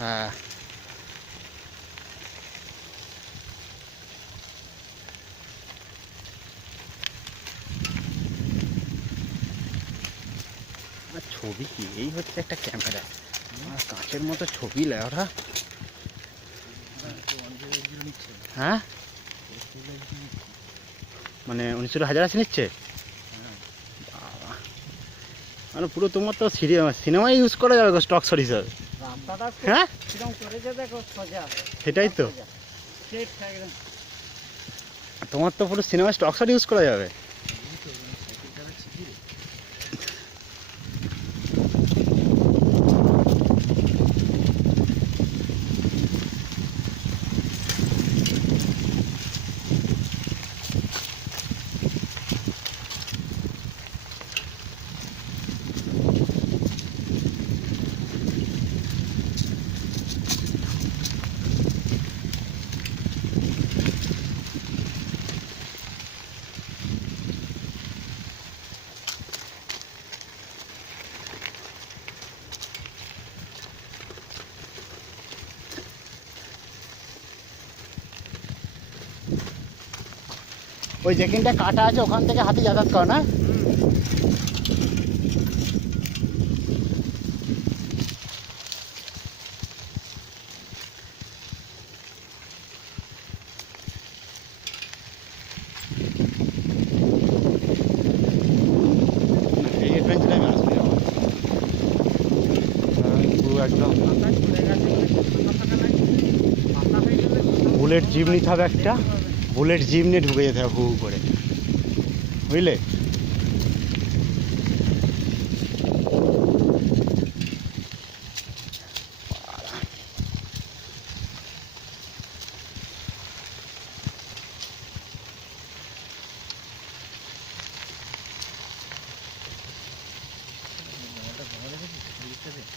হ্যাঁ আর ছবি কি এই হচ্ছে একটা ক্যামেরা, আর কাঁচের মতো ছবি লেয় ওরা। হ্যাঁ মানে 19,000 নিচ্ছে। মানে পুরো তোমার তো সিনেমায় ইউজ করা যাবে স্টক শট হিসাবে। হ্যাঁ সেটাই তো, তোমার তো পুরো সিনেমায় স্টক শট ইউজ করা যাবে। ওই যেখানটা কাটা আছে ওখান থেকে হাতি যাতায়াত করে না? এই অ্যাডভেঞ্চারে আমি আসবো পুরো একদম। বুলেট জিপ নিতে হবে একটা, বুলেট জিপ নিয়ে ঢুকে যেতে হবে হু হু করে, বুঝলে?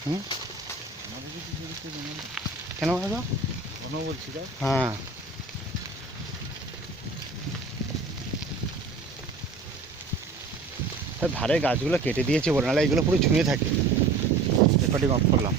হুম কেন বলো? বলছি হ্যাঁ ধারে গাছগুলো কেটে দিয়েছে বলে, নাহলে এগুলো পুরো ঝুঁয়ে থাকে। রেকর্ডিং অফ করলাম।